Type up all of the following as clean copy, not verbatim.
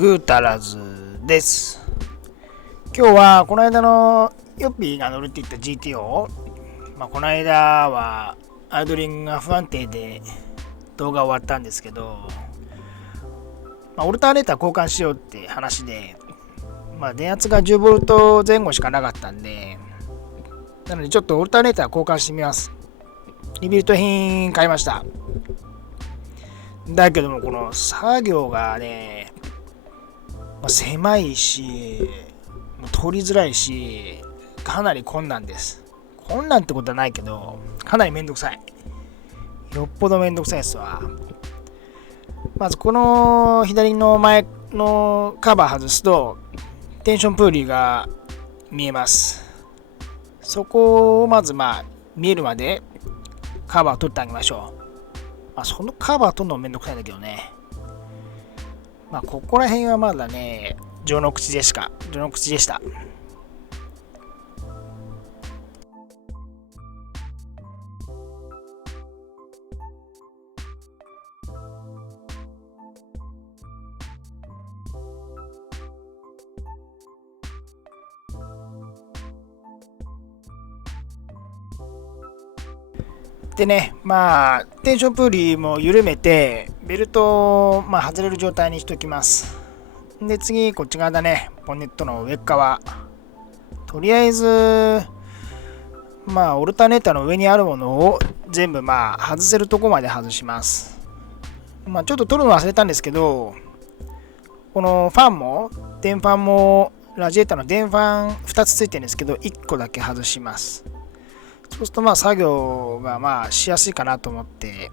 グータラズです。今日はこの間のヨッピーが乗るって言った GTO、この間はアイドリングが不安定で動画終わったんですけど、オルターネーター交換しようって話で、電圧が 10V 前後しかなかったんで、なのでちょっとオルターネーター交換してみます。リビルト品買いました。だけどもこの作業がね、狭いし取りづらいし、かなり困難です。困難ってことはないけど、かなりめんどくさい。よっぽどめんどくさいですわ。まずこの左の前のカバー外すとテンションプーリーが見えます。そこをまず見えるまでカバー取ってあげましょう。そのカバー取るのもめんどくさいんだけどね。ここら辺はまだね、序の口でした。でね、テンションプーリーも緩めて、ベルトを外れる状態にしておきます。で、次、こっち側だね、ボンネットの上側。とりあえず、オルタネーターの上にあるものを全部外せるとこまで外します。ちょっと取るの忘れたんですけど、このファンも、電ファンも、ラジエーターの電ファン2つついてるんですけど、1個だけ外します。そうすると作業がしやすいかなと思って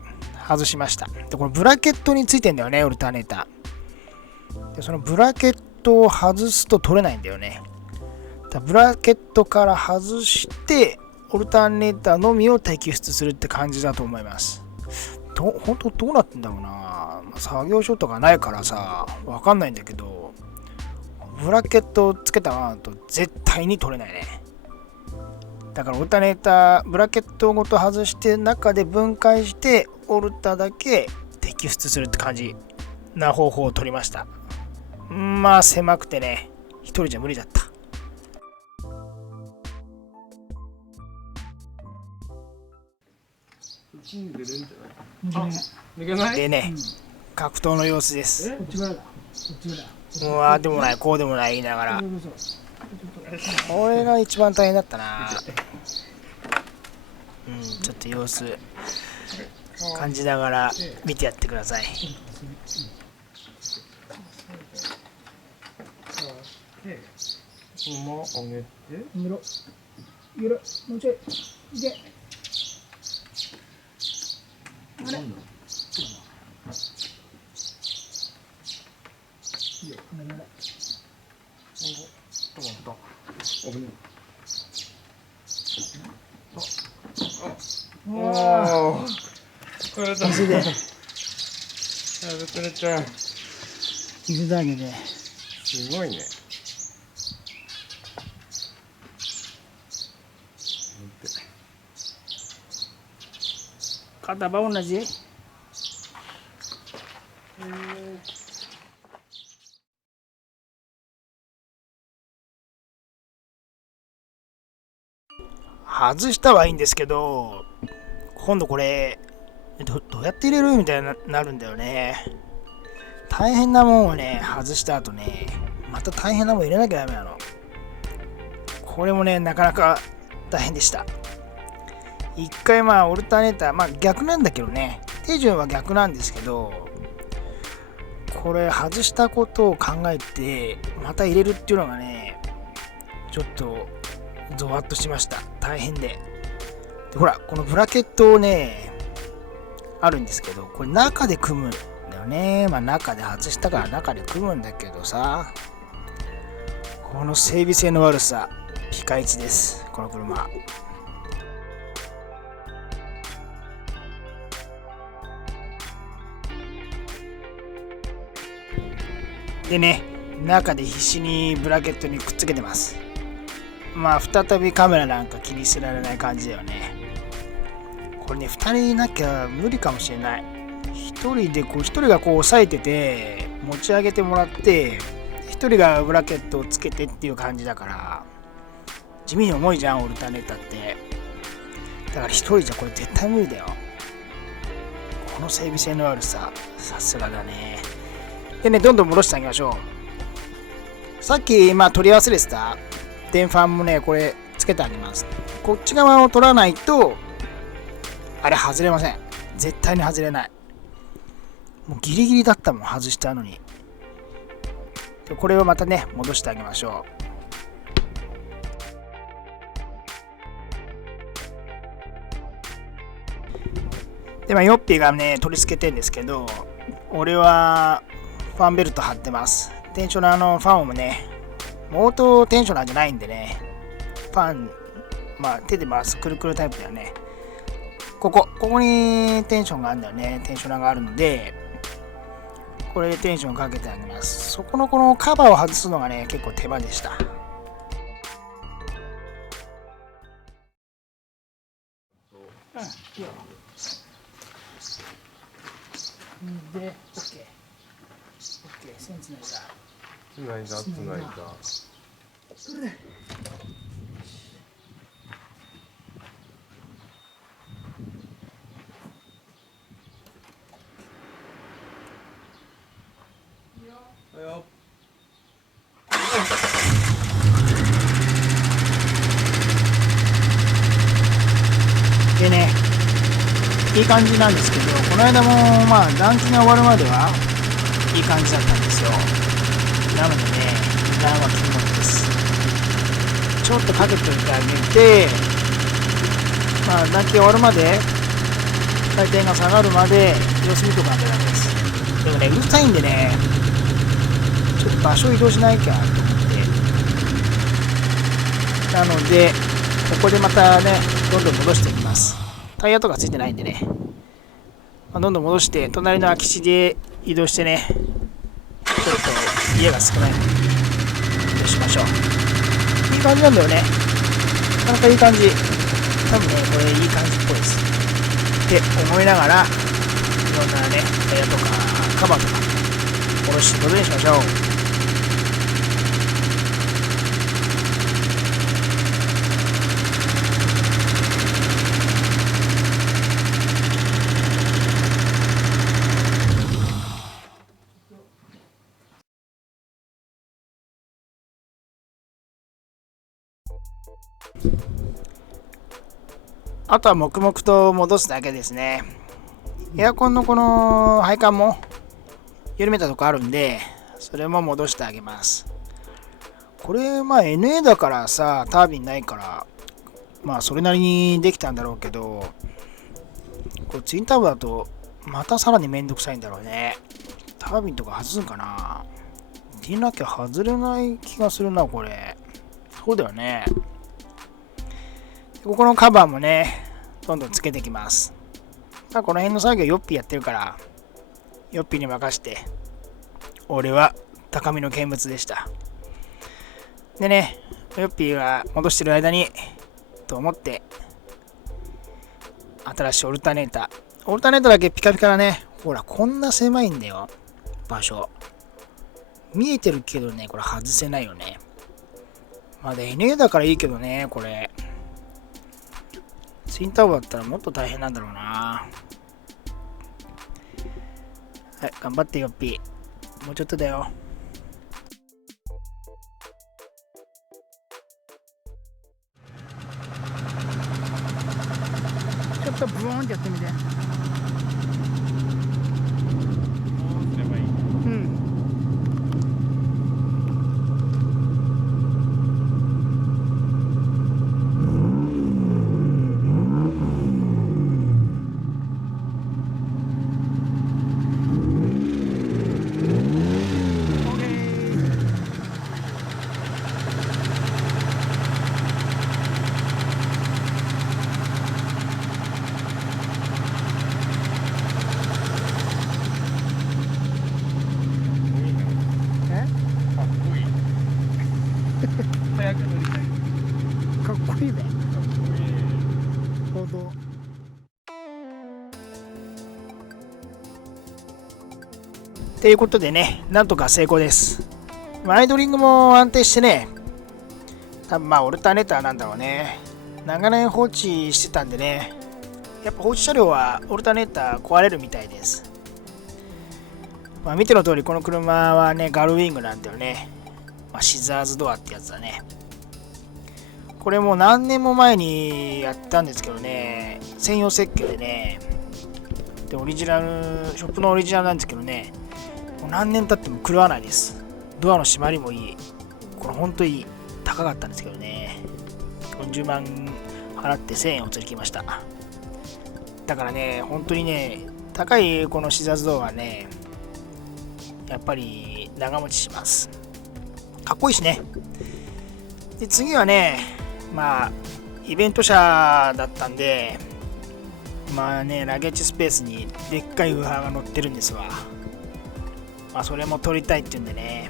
外しました。で、このブラケットについてんだよね、オルタネーター。で、そのブラケットを外すと取れないんだよね。ブラケットから外してオルタネーターのみを摘出するって感じだと思います。本当どうなってんだろうな。作業書とかないからさ、わかんないんだけど、ブラケットをつけたままだと絶対に取れないね。だからオルタネーター、ブラケットごと外して中で分解してオルタだけ摘出するって感じな方法を取りました。狭くてね、一人じゃ無理だった。でね、格闘の様子です。でもないこうでもない言いながら、これが一番大変だったな。ちょっと様子感じながら見てやってください。もうちょいいけ。あれ。水で水だけですごいね。肩は同じ。外したはいいんですけど、今度これ どうやって入れるみたいになるんだよね。大変なもんをね、外した後ね、また大変なもん入れなきゃダメなの。これもね、なかなか大変でした。一回オルタネーター、逆なんだけどね、手順は逆なんですけど、これ外したことを考えてまた入れるっていうのがね、ちょっとゾワッとしました。大変で。ほら、このブラケットをね、あるんですけど、これ中で組むんだよね。中で外したから中で組むんだけどさ、この整備性の悪さ、ピカイチです、この車。でね、中で必死にブラケットにくっつけてます。再びカメラなんか気にしてられない感じだよね。これね、2人いなきゃ無理かもしれない。1人がこう押さえてて持ち上げてもらって1人がブラケットをつけてっていう感じだから、地味に重いじゃんオルタネーターって。だから1人じゃこれ絶対無理だよ。この整備性の悪さ、さすがだね。でね、どんどん戻してあげましょう。さっき取り忘れてた電ファンもね、これつけてあげます。こっち側を取らないとあれ外れません。絶対に外れない。もうギリギリだったもん、外したのに。これをまたね、戻してあげましょう。で、ヨッピーがね、取り付けてるんですけど、俺はファンベルト貼ってます。テンショナーのファンもね、オートテンショナーじゃないんでね、ファン、手で回すくるくるタイプだよね。ここにテンションがあるんだよね。テンショナーがあるので、これでテンションかけてあげます。そこのこのカバーを外すのがね、結構手間でした。いいよ。で、OK。線つないだ。つないだ。でね、いい感じなんですけど、この間も団地が終わるまではいい感じだったんですよ。なのでね、ランは気持ちです。ちょっとかけておいてあげて、団地終わるまで、回転が下がるまで様子見とかないとダメです。でもね、うるさいんでね、ちょっと場所移動しないかと思って。なので、ここでまたね、どんどん戻していきます。タイヤとかついてないんでね、どんどん戻して、隣の空き地で移動してね、ちょっと家が少ないので移動しましょう。いい感じなんだよね。なかなかいい感じ。多分ね、これいい感じっぽいです。って思いながら、いろんなね、タイヤとかカバーとか下ろしてどれにしましょう。あとは黙々と戻すだけですね。エアコンのこの配管も緩めたとこあるんで、それも戻してあげます。これNA だからさ、タービンないからそれなりにできたんだろうけど、これツインターボだとまたさらにめんどくさいんだろうね。タービンとか外すんかな。でなきゃ外れない気がするな、これ。そうだよね。ここのカバーもね、どんどんつけていきます。この辺の作業ヨッピーやってるから、ヨッピーに任して、俺は高みの見物でした。でね、ヨッピーが戻してる間に、と思って、新しいオルタネーターだけピカピカだね。ほら、こんな狭いんだよ、場所。見えてるけどね、これ外せないよね。NA だからいいけどね、これ。ツインターボだったらもっと大変なんだろうな。はい、頑張ってヨッピー。もうちょっとだよ。ちょっとブーンってやってみて。うん。かっこいいね。ほど。ということでね、なんとか成功です。アイドリングも安定してね、多分オルタネーターなんだろうね。長年放置してたんでね、やっぱ放置車両はオルタネーター壊れるみたいです。見ての通りこの車はね、ガルウィングなんだよね。シザーズドアってやつだね。これも何年も前にやったんですけどね、専用設計でね、でオリジナル、ショップのオリジナルなんですけどね、もう何年経っても狂わないです。ドアの閉まりもいい。これほんといい。高かったんですけどね、40万払って1000円を釣り切りました。だからね、本当にね、高いこのシザーズドアはね、やっぱり長持ちします。かっこいいしね。で、次はね、イベント車だったんで、ラゲッジスペースにでっかいウーハーが乗ってるんですわ。それも撮りたいっていうんでね、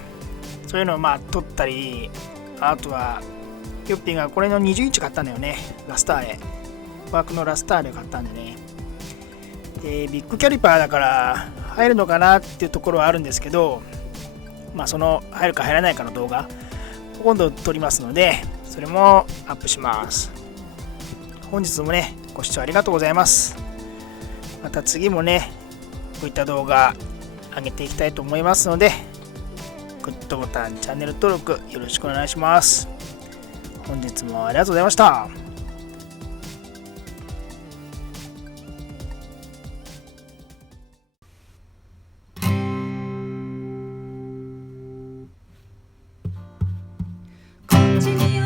そういうのを撮ったり、あとは、ヨッピーがこれの20インチ買ったんだよね。ラスターレ。ワークのラスターレ買ったんでね。で、ビッグキャリパーだから入るのかなっていうところはあるんですけど、その入るか入らないかの動画、今度撮りますので、それもアップします。本日もね、ご視聴ありがとうございます。また次もね、こういった動画上げていきたいと思いますので、グッドボタン、チャンネル登録よろしくお願いします。本日もありがとうございました。こっちに